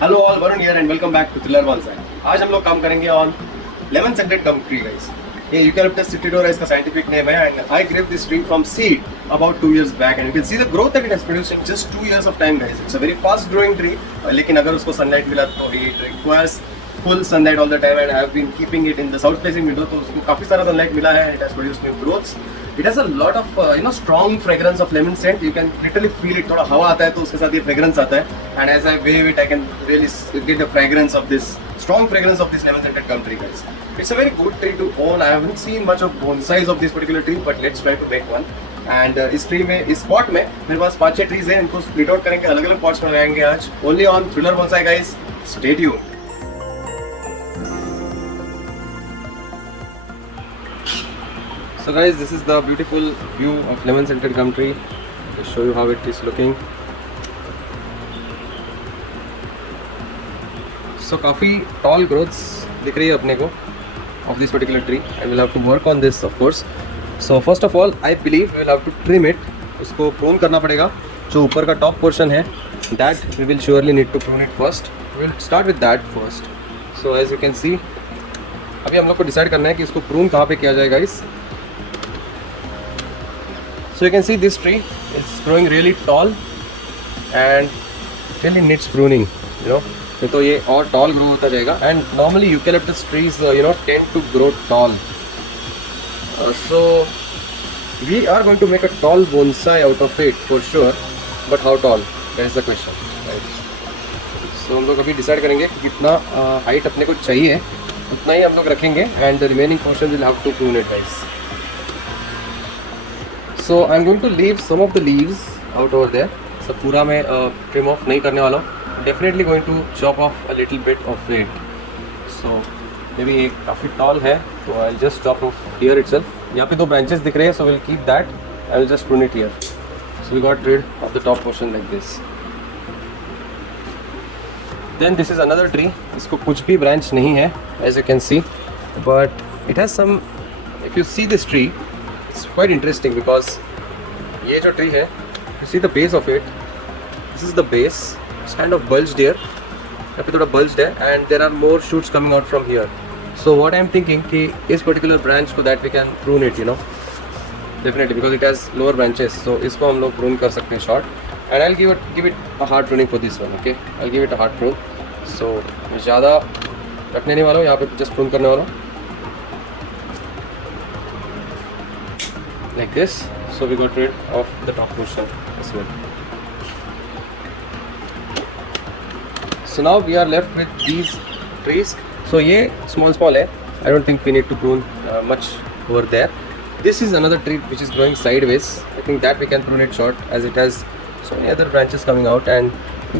Hello all, Varun here and welcome back to thriller bonsai. आज हम लोग काम करेंगे on lemon scented gum tree guys. ये यूकैलिप्टस सिटिडोरा इसका साइंटिफिक नेम है and I grew this tree from seed about 2 years back and you can see the growth that it has produced in just 2 years of time guys. It's a very fast growing tree लेकिन अगर उसको sunlight मिला तो it requires full sunlight all the time and I have been keeping it in the south facing window तो उसको काफ़ी सारा sunlight मिला है. It has produced new growths. It has a lot of strong fragrance of lemon scent. You can literally feel it. थोड़ा हवा आता है तो उसके साथ ये fragrance आता है and as I wave it I can really get the fragrance of this strong fragrance of this lemon scented gum tree guys. It's a very good tree to own. I haven't seen much of bonsais of this particular tree but let's try to make one. And इस tree में इस spot में मेरे पास 5-6 trees हैं. इनको split out करेंगे, अलग अलग पॉट्स में लगाएंगे आज. Only on thriller bonsai guys, stay tuned. So guys, this is the beautiful view of lemon scented gum tree. I'll show you how it is looking. So काफ़ी tall growths दिख रही है अपने को of this particular tree. I will have to work on this of course. So first of all, I believe we will have to trim it. उसको prune करना पड़ेगा. जो ऊपर का top portion है, that we will surely need to prune it first. We will start with that first. So as you can see, अभी हम लोग को decide करना है कि इसको prune कहाँ पे किया जाएगा guys. So you can see this tree is growing really tall and really needs pruning. You know, तो ये और tall grow होता जाएगा. And normally eucalyptus trees, tend to grow tall. So we are going to make a tall bonsai out of it for sure, but how tall? That is the question, right? So हम लोग अभी decide करेंगे कि कितना height अपने को चाहिए, उतना ही हम लोग रखेंगे and the remaining portion will have to prune it guys. So I'm going to leave some of the leaves out over there. सब पूरा मैं trim off नहीं करने वाला हूँ. Definitely going to chop off a little bit of it. So maybe ये काफ़ी tall है तो I'll just chop off here itself. यहाँ पे 2 branches दिख रहे हैं, so we'll keep that. I will just prune it here. So we got rid of the top portion like this. Then this is another tree. इसको कुछ भी branch नहीं है as you can see, but it has some. If you see this tree, it's quite interesting because ये जो tree है, you see the base of it. This is the base. It's kind of bulged here. यहाँ पे थोड़ा bulged है and there are more shoots coming out from here. So what I'm thinking कि इस particular branch को that we can prune it, definitely because it has lower branches. So इसको हम लोग prune कर सकते हैं short. And I'll give it a hard pruning for this one, okay? I'll give it a hard prune. So मैं ज़्यादा रखने नहीं वाला हूँ, यहाँ पे just prune करने वाला हूँ. Like this. So we got rid of the top portion as well. So now we are left with these trees. So ये small है. I don't think we need to prune much over there. This is another tree which is growing sideways. I think that we can prune it short as it has so many other branches coming out and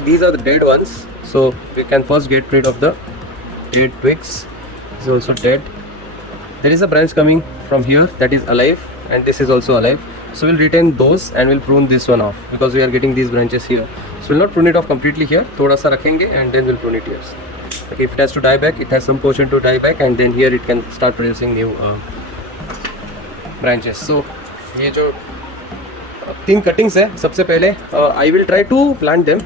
these are the dead ones. So we can first get rid of the dead twigs. This is also dead. There is a branch coming from here that is alive and this is also alive. So we'll retain those and we'll prune this one off because we are getting these branches here. So we'll not prune it off completely here. थोड़ा सा रखेंगे and then we'll prune it here. Okay, if it has to die back, it has some portion to die back and then here it can start producing new branches. So ये जो 3 cuttings है, सबसे पहले I will try to plant them.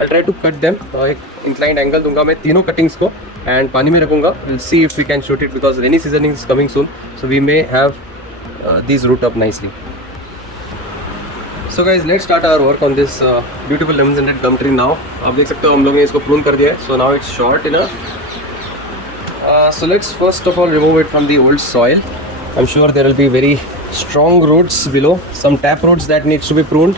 I'll try to cut them. एक inclined angle दूंगा मैं तीनों cuttings को and पानी में रखूँगा. We'll see if we can shoot it because rainy season is coming soon. So we may have these root up nicely. So guys, let's start our work on this beautiful lemon scented gum tree now. आप देख सकते हो हम लोग ने इसको prune कर दिया है. So now it's short enough. So let's first of all remove it from the old soil. I'm sure there will be very strong roots below. Some tap roots that needs to be pruned.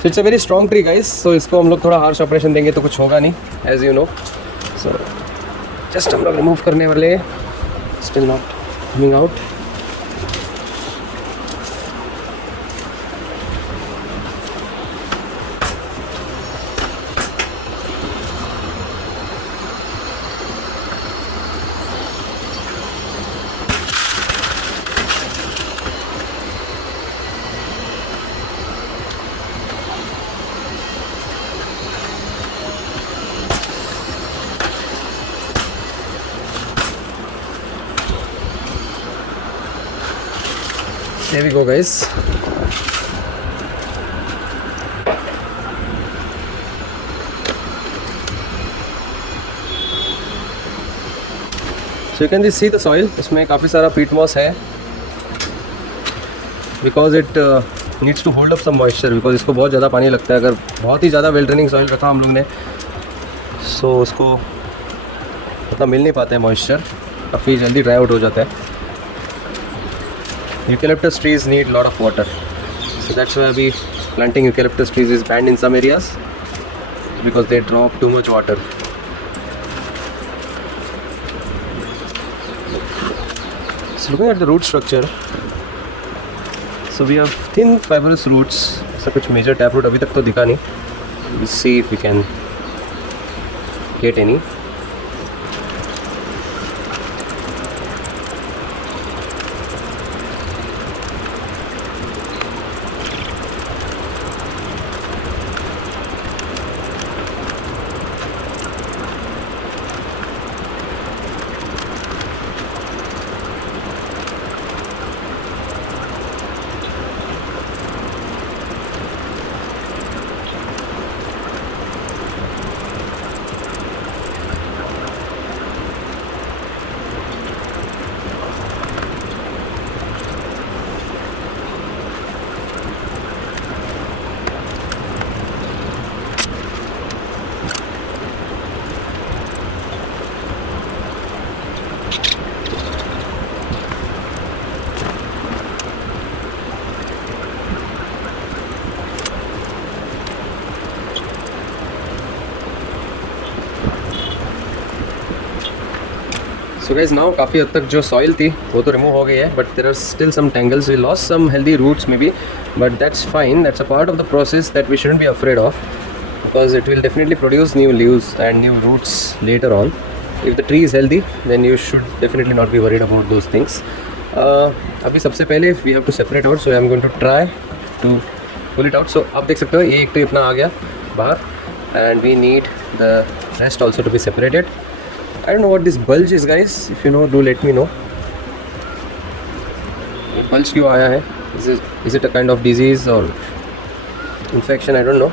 So it's a very strong tree guys. So इसको हम लोग थोड़ा harsh operation देंगे तो कुछ होगा नहीं, as you know. So just हम लोग remove करने वाले हैं. Still not coming out. There we go guys. So you can see the soil, इसमें काफ़ी सारा पीट मॉस है because it needs to hold up some moisture, because इसको बहुत ज़्यादा पानी लगता है। अगर बहुत ही ज़्यादा वेल ड्रेनिंग सॉइल रखा हम लोग ने सो उसको उतना मिल नहीं पाता है मॉइस्चर, काफ़ी जल्दी ड्राई आउट हो जाता है। Eucalyptus trees need lot of water, so that's why अभी planting eucalyptus trees is banned in some areas because they drop too much water. So looking at the root structure, so we have thin fibrous roots, ऐसा कुछ major taproot अभी तक तो दिखा नहीं. We'll see if we can get any. So guys, now काफ़ी हद तक जो सॉइल थी वो तो रिमूव हो गई है, but there are still some tangles, we lost some healthy roots maybe, but that's fine, that's a part of the process that we shouldn't be afraid of, because it will definitely produce new leaves and new roots later on. If the tree is healthy then you should definitely not be worried about those things. अभी सबसे पहले we have to separate out, so I am going to try to pull it out. So आप देख सकते हो ये एक tree अपना आ गया बाहर and we need the rest also to be separated. I don't know what this bulge is, guys. If you know, do let me know. Bulge क्यों आया है? Is it a kind of disease or infection? I don't know.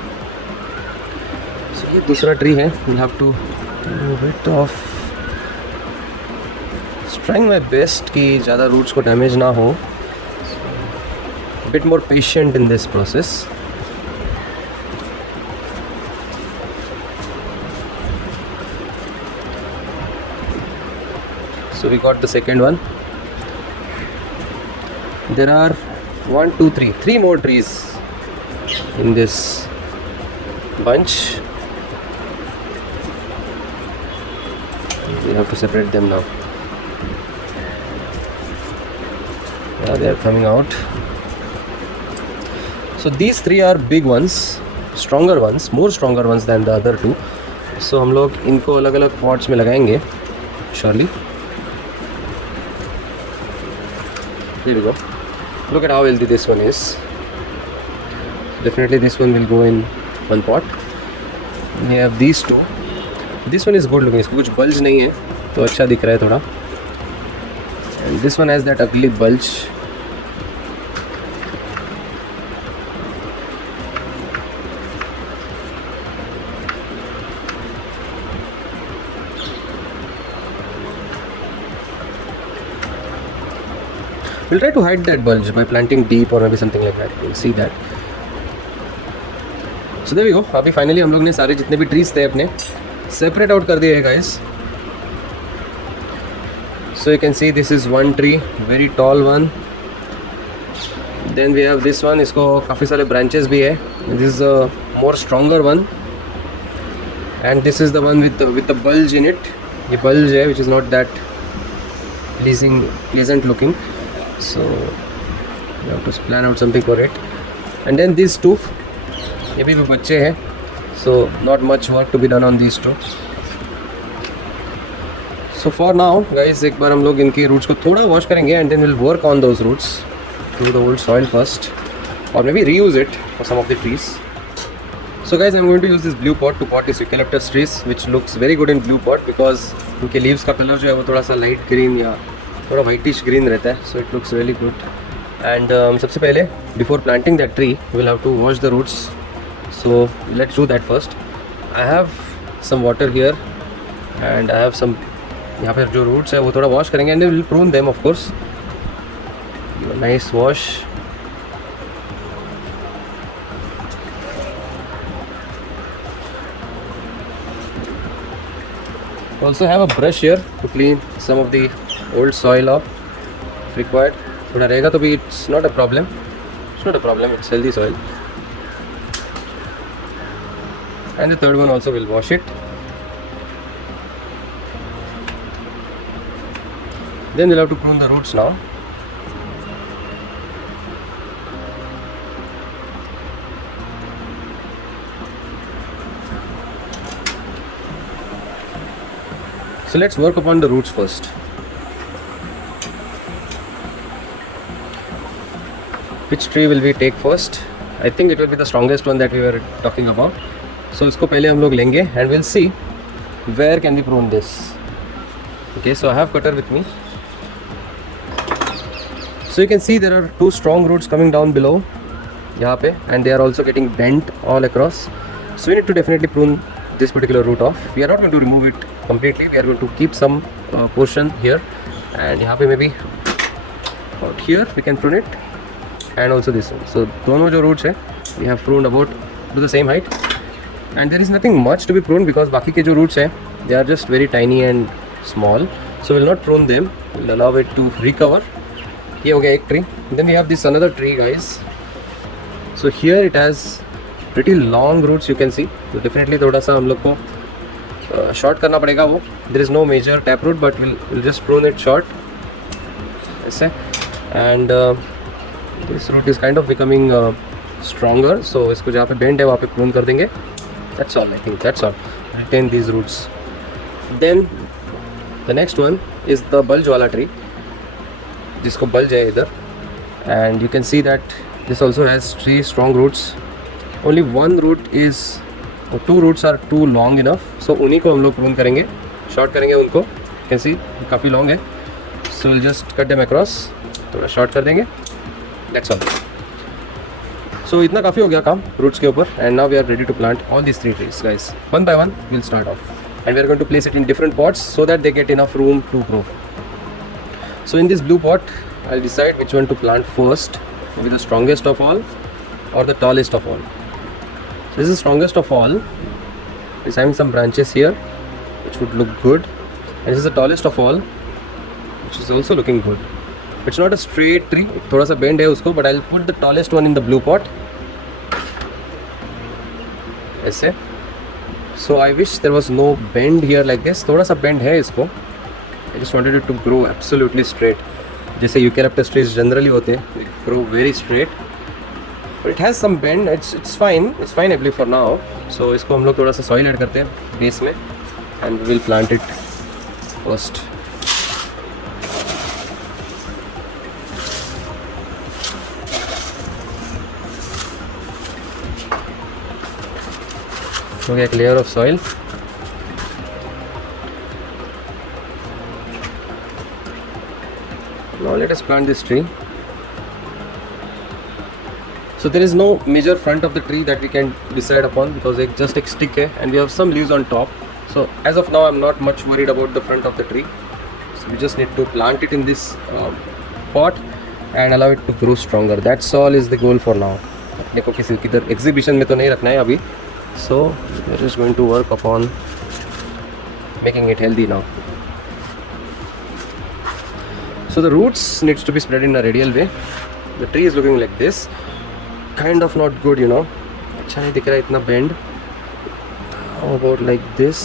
So ये दूसरा tree है. We'll have to do a bit of trying my best कि ज़्यादा roots को damage ना हो. A bit more patient in this process. So we got the second one. There are 1, 2, 3, 3 more trees in this bunch. We have to separate them now. Yeah, they are coming out. So these 3 are big ones, stronger ones, more stronger ones than the other 2. So हम लोग इनको अलग अलग pots में लगाएंगे surely. There we go. Look at how healthy this one is. Definitely this one will go in one pot. We have these 2. This one is good looking. इसको कुछ bulge नहीं है तो अच्छा दिख रहा है थोड़ा. And this one has that ugly bulge. We'll try to hide that bulge by planting deep or maybe something like that. We'll see that. So there we go. अभी finally हम लोग ने सारे जितने भी trees थे अपने separate out कर दिए हैं guys. So you can see this is one tree, very tall one. Then we have this one. इसको काफ़ी सारे branches भी है. This is a more stronger one. And this is the one with the bulge in it. ये bulge है which is not that pleasant looking. So you have to plan out something for it. And then these 2, ये भी बच्चे हैं, so not much work to be done on these 2. So for now guys, एक बार हम लोग इनके roots को थोड़ा wash करेंगे and then we'll work on those roots through the old soil first, or maybe reuse it for some of the trees. So guys, I'm going to use this blue pot to pot this eucalyptus trees, which looks very good in blue pot because उनके leaves का color जो है वो थोड़ा सा light green या थोड़ा whitish green रहता है, so it looks really good. And सबसे पहले before planting that tree will have to wash the roots, so let's do that first. I have some water here and I have some यहाँ पर जो roots है वो थोड़ा wash करेंगे and will prune them of course. Nice wash. Also have a brush here to clean some of the old soil off if required. थोड़ा रहेगा तो भी it's not a problem. It's not a problem. It's healthy soil. And the third one also will wash it. Then we'll have to prune the roots now. So let's work upon the roots first. Which tree will we take first? I think it will be the strongest one that we were talking about. So इसको पहले हम लोग लेंगे and we'll see where can we prune this. Okay, so I have cutter with me. So you can see there are two strong roots coming down below यहाँ पे and they are also getting bent all across. So we need to definitely prune this particular root off. We are not going to remove it completely. We are going to keep some portion here and यहाँ पे maybe out here we can prune it and also this one. So दोनों जो roots है we have pruned about to the same height and there is nothing much to be pruned because बाकी के जो roots है they are just very tiny and small. So we'll not prune them. We'll allow it to recover. ये हो गया एक tree. Then we have this another tree guys. So here it has pretty long roots you can see. So definitely थोड़ा सा हम लोग को short करना पड़ेगा वो. There is no major taproot but we'll just prune it short. ऐसे and this root is kind of becoming stronger. So इसको जहाँ पे bend है वहाँ पे prune कर देंगे. That's all I think. That's all. Retain these roots. Then the next one is the bulge वाला tree. जिसको bulge है इधर. And you can see that this also has 3 strong roots. Only one root is, or 2 roots are too long enough. So उन्हीं को हम लोग prune करेंगे, short करेंगे उनको. You can see काफ़ी long है. So we'll just cut them across. थोड़ा short कर देंगे. That's all. So इतना काफ़ी हो गया काम roots के ऊपर. And now we are ready to plant all these 3 trees, guys. One by one, we'll start off. And we are going to place it in different pots so that they get enough room to grow. So in this blue pot, I'll decide which one to plant first. Maybe the strongest of all or the tallest of all. So this is the strongest of all. It's having some branches here which would look good. And this is the tallest of all which is also looking good. It's not a straight tree. थोड़ा सा bend है उसको, but I'll put the tallest one in the blue pot. ऐसे. So I wish there was no bend here like this. थोड़ा सा bend है इसको. I just wanted it to grow absolutely straight. जैसे eucalyptus trees generally होते हैं, they grow very straight. But it has some bend. It's fine. It's fine I believe for now. So इसको हम लोग थोड़ा सा soil add करते हैं base में, and we will plant it first. हो गया एक layer of soil. Now let us plant this tree. So there is no major front of the tree that we can decide upon because it's just a stick hai and we have some leaves on top. So as of now I'm not much worried about the front of the tree. So we just need to plant it in this pot and allow it to grow stronger. That's all is the goal for now. अपने को किसी किधर exhibition में तो नहीं रखना है अभी. So we're just going to work upon making it healthy now. So the roots needs to be spread in a radial way. The tree is looking like this. Kind of not good, you know. अच्छा नहीं दिख रहा है इतना bend. How about like this?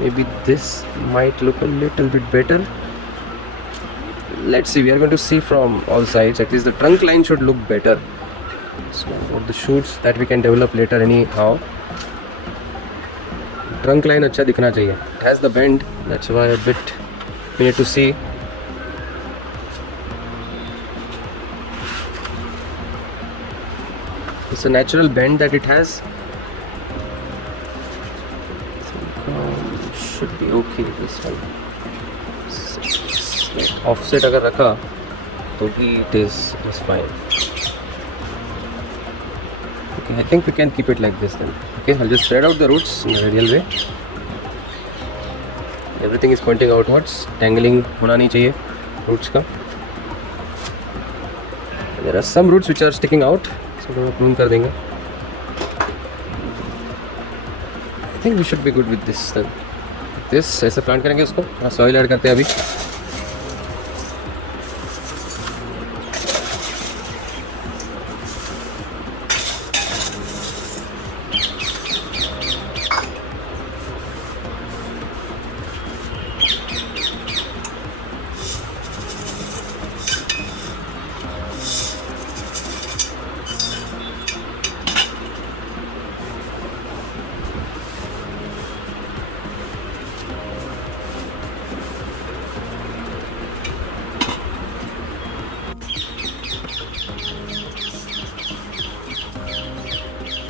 Maybe this might look a little bit better. Let's see. We are going to see from all sides. At least the trunk line should look better. So about the shoots that we can develop later anyhow. Trunk line अच्छा दिखना चाहिए. It has the bend. That's why a bit we need to see. It's a natural bend that it has. Should be okay this time. Offset अगर रखा तो भी it is fine. Okay, I think we can keep it like this then. Okay, I'll just spread out the roots in a radial way. Everything is pointing outwards, tangling होना नहीं चाहिए roots का। There are some roots which are sticking out, so थोड़ा prune कर देंगे। I think we should be good with this then. This ऐसे plant करेंगे उसको, थोड़ा सॉइल ऐड करते हैं अभी।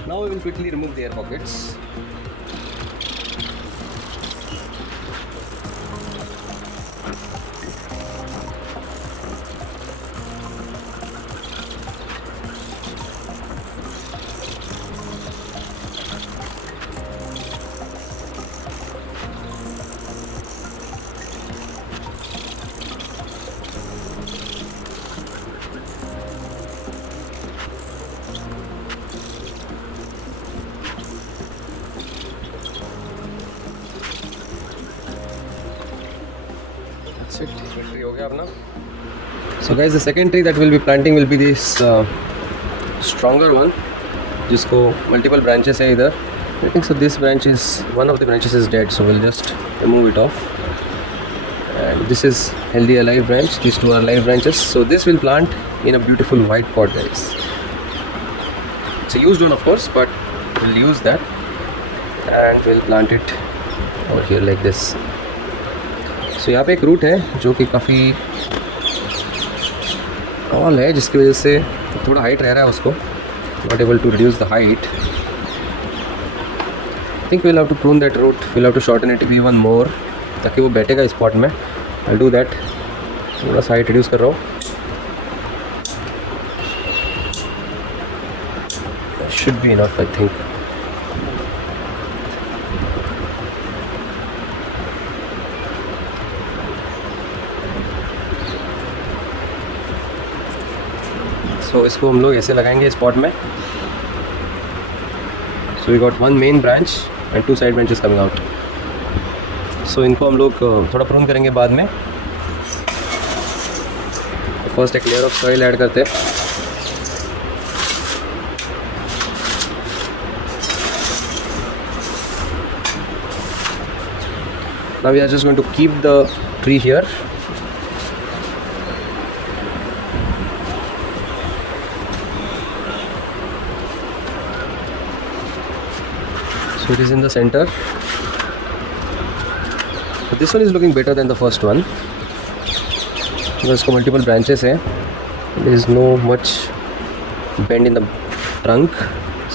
Now we will quickly remove the air pockets. That's it. Tree हो गया अपना. So guys, the second tree that we'll be planting will be this stronger one, जिसको multiple branches है इधर. I think so. This branch is one of the branches is dead, so we'll just remove it off. And this is healthy alive branch. These two are live branches. So this will plant in a beautiful white pot, guys. It's a used one, of course, but we'll use that and we'll plant it over here like this. So यहाँ पे एक root है जो कि काफ़ी toll है, जिसकी वजह से थोड़ा हाइट रह रहा है उसको. Not able to reduce the height. I think we'll have to prune that root. We'll have to shorten it even more ताकि वो बैठेगा इस स्पॉट में. I do that. थोड़ा सा हाइट रिड्यूस कर रहा हूँ. Should be enough I think. So इसको हम लोग ऐसे लगाएंगे स्पॉट में. So we got one main branch and two side branches coming out. So इनको हम लोग थोड़ा प्रून करेंगे बाद में. फर्स्ट एक लेयर ऑफ सॉइल ऐड करते हैं. Now we are just going to keep the tree here. So it is in the center. But this one is looking better than the first one. Because इसको multiple branches हैं. There is no much bend in the trunk.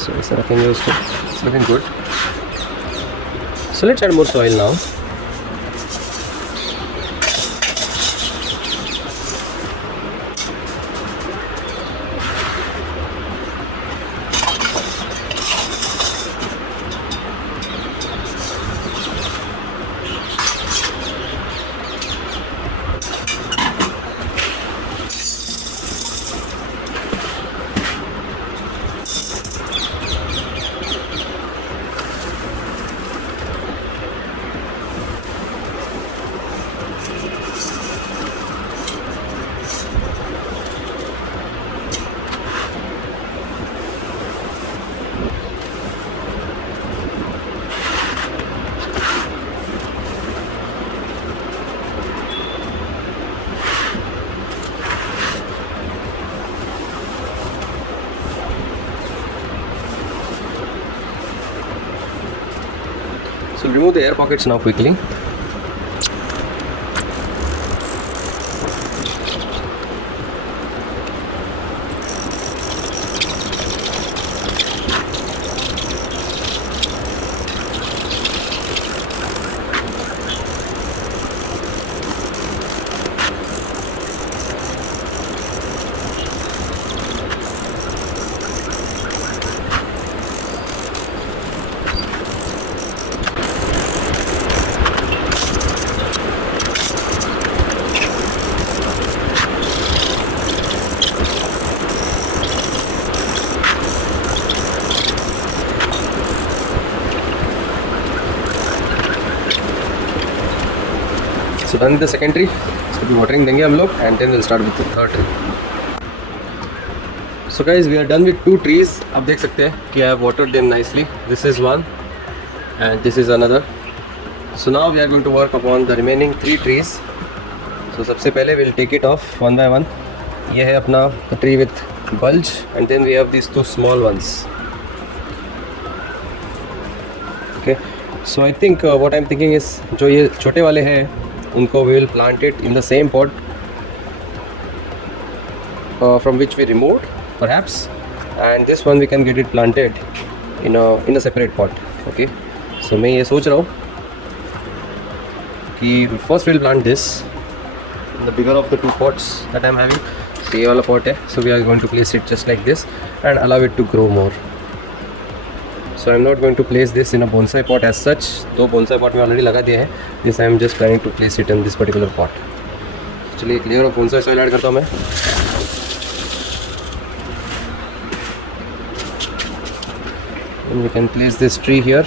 So ऐसे रखेंगे उसको. It's looking good. So let's add more soil now. So remove the air pockets now quickly. So done with the second tree. इसको भी watering देंगे हम लोग and then we'll start with the third tree. So guys, we are done with 2 trees. आप देख सकते हैं कि I have watered them nicely. This is one and this is another. So now we are going to work upon the remaining 3 trees. So सबसे पहले we'll take it off one by one. ये है अपना the tree with bulge and then we have these 2 small ones. Okay. So I think what I'm thinking is जो ये छोटे वाले हैं उनको we will plant it in the same pot from which we removed perhaps, and this one we can get it planted in a separate pot. Okay. So मैं ये सोच रहा हूँ कि first we'll plant this in the bigger of the 2 pots that I'm having. So ये वाला pot है, so we are going to place it just like this and allow it to grow more. So I'm not going to place this in a bonsai pot as such. दो bonsai pot में already लगा दिए हैं. This I am just planning to place it in this particular pot. चलिए एक layer of bonsai soil add करता हूँ मैं. And we can place this tree here.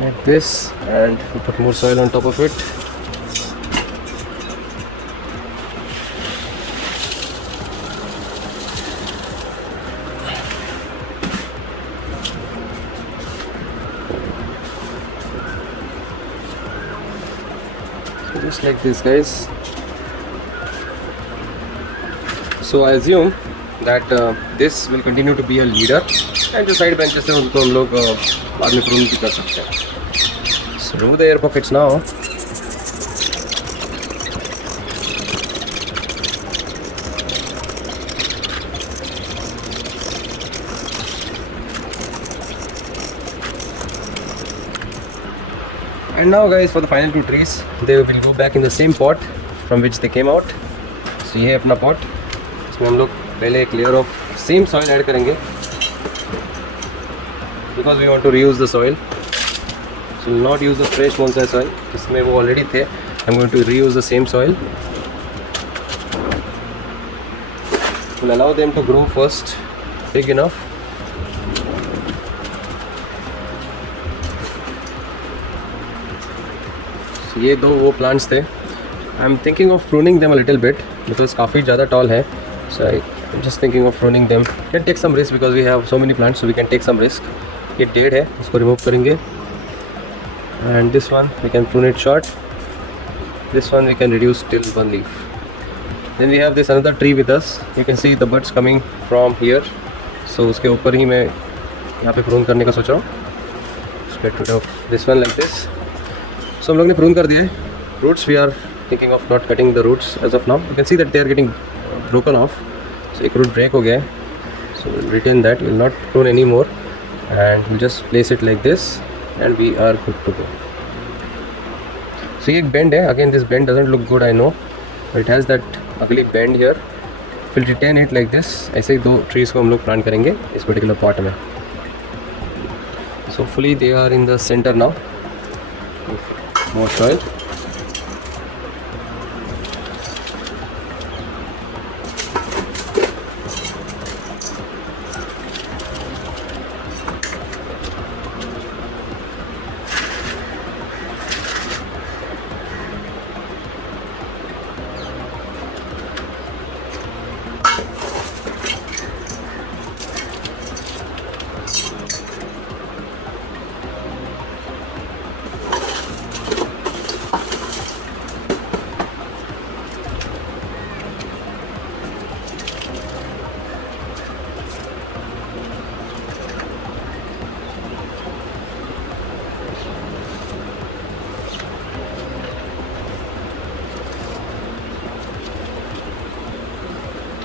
Like this, and we put more soil on top of it. So just like this, guys. So I assume that this will continue to be a leader, and जो side branches हैं उनको हम लोग बाद में prune भी कर सकते हैं. So remove the air pockets now. And now guys, for the final 2 trees, they will go back in the same pot from which they came out. So ये है अपना pot. इसमें हम लोग पहले एक layer of same soil add करेंगे because we want to reuse the soil. So we'll not use the fresh bonsai soil. इसमें वो already थे. I'm going to reuse the same soil. We'll allow them to grow first, big enough. So ये दो वो plants थे. I'm thinking of pruning them a little bit because काफ़ी ज़्यादा tall है. So I'm just thinking of pruning them. Can take some risk because we have so many plants, so we can take some risk. ये dead है, इसको remove करेंगे. And this one we can prune it short. This one we can reduce till 1 leaf. Then we have this another tree with us. You can see the buds coming from here. So उसके ऊपर ही मैं यहाँ पे prune करने का सोच रहा हूँ. Get rid of this one like this. So हम लोग ने prune कर दिया है. Roots we are thinking of not cutting the roots as of now. You can see that they are getting broken off. So एक root break हो गया है. So we'll retain that. We'll not prune anymore, and we'll just place it like this. And we are good to go. So ये एक bend है. Again, this bend doesn't look good, I know, but it has that ugly bend here. We'll retain it like this. ऐसे ही 2 trees को हम लोग plant करेंगे इस particular pot में. So hopefully they are in the center now. More soil.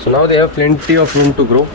So now they have plenty of room to grow.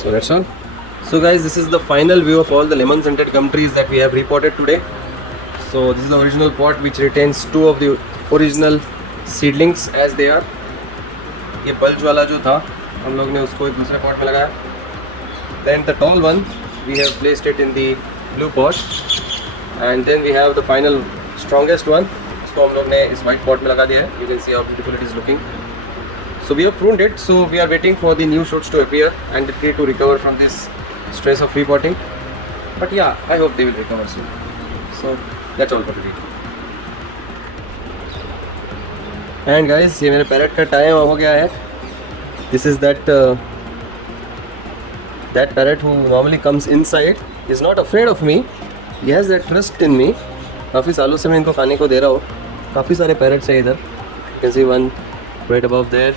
So that's all. So guys, this is the final view of all the lemon scented gum trees that we have repotted today. So this is the original pot which retains 2 of the original seedlings as they are. ये bulge वाला जो था हम लोग ने उसको एक दूसरे pot में लगाया. Then the tall one we have placed it in the blue pot, and then we have the final strongest one. इसको हम लोग ने इस white pot में लगा दिया है. You can see how beautiful it is looking. So we have pruned it, so we are waiting for the new shoots to appear and the tree to recover from this stress of repotting. But yeah, I hope they will recover soon. So that's all for today. And guys, ये मेरे parrot का time हो गया है. This is that parrot who normally comes inside. Is not afraid of me. He has that trust in me. काफ़ी सालों से मैं इनको खाने को दे रहा हूँ. काफ़ी सारे parrots हैं इधर. You can see one right above there.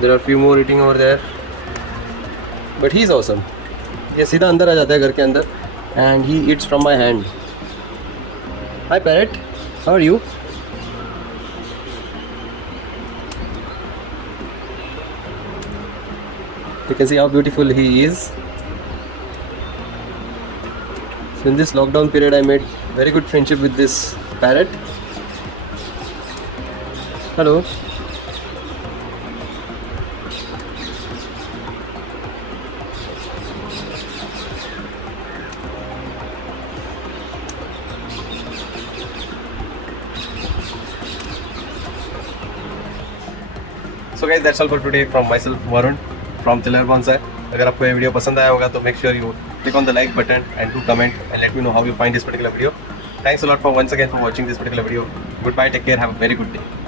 There are few more eating over there. But he's awesome. ये सीधा अंदर आ जाता है घर के अंदर and he eats from my hand. Hi parrot, how are you? You can see how beautiful he is. So in this lockdown period I made very good friendship with this parrot. Hello. So guys, that's all for today from myself, Varun, from Tiller Bonsai. अगर आपको ये video पसंद आया होगा तो make sure you click on the like button and do comment and let me know how you find this particular video. Thanks a lot for once again for watching this particular video. Goodbye, take care, have a very good day.